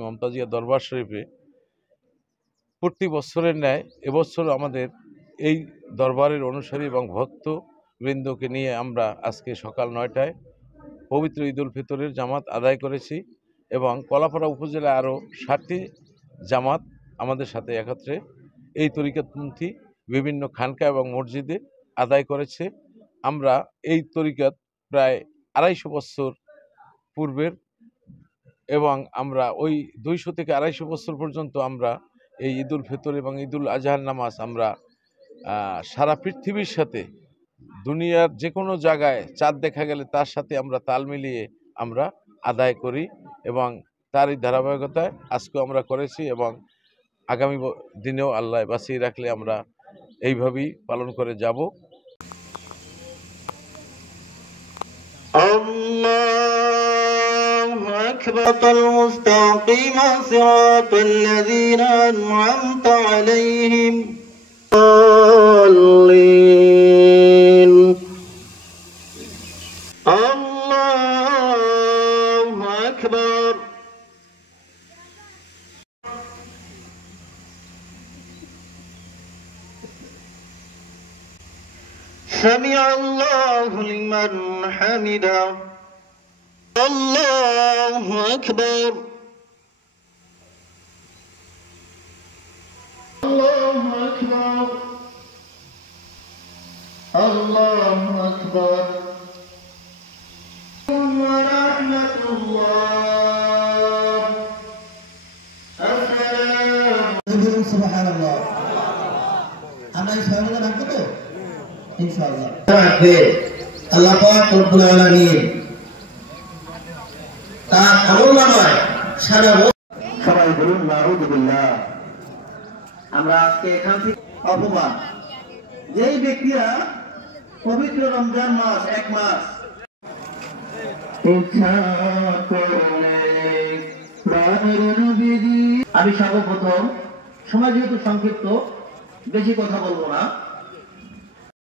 মমতাজিয়া দরবার শরীফে প্রতি বছরের ন্যায় এবছর আমাদের এই দরবারের অনুসারী এবং ভক্তবৃন্দকে নিয়ে আমরা আজকে সকাল 9টায় পবিত্র ঈদুল ফিতরের জামাত আদায় করেছি এবং কলাপাড়া উপজেলায় আরও 7টি জামাত আমাদের সাথে একত্রে এই তরিকতপন্থী বিভিন্ন খানকা এবং মসজিদে আদায় করেছে। আমরা এই তরিকত প্রায় 250 বছর পূর্বের এবং আমরা ওই 200 থেকে 250 বছর পর্যন্ত আমরা এই ঈদুল ফিতর এবং ঈদুল আজহার নামাজ আমরা সারা পৃথিবীর সাথে দুনিয়ার যে কোনো জায়গায় চাঁদ দেখা গেলে তার সাথে আমরা তাল মিলিয়ে আমরা আদায় করি এবং তারই ধারাবাহিকতায় আজকেও আমরা করেছি এবং আগামী দিনেও আল্লাহ বাঁচিয়ে রাখলে আমরা এইভাবেই পালন করে যাব। আল্লাহু আকবার মুস্তাকিম সিরাতাল্লাযীনা আন'আমতা আলাইহিম আল্লিন। আল্লাহু আকবার। سمع الله لمن حمده الله أكبر الله أكبر الله أكبر ورحمة الله السلام سبحان الله أنا إسلام نحكي इंशाअल्लाह अल्लाह पाक रब्बुल आलामीन তার আমলনামায় সারা সবাই বলুন নাউযুবিল্লাহ। আমরা আজকে এখান থেকে অপমান যেই ব্যক্তিরা পবিত্র রমজান মাস এক মাস আমি সর্বপ্রথম সময় যেহেতু সংক্ষিপ্ত বেশি কথা বলবো না।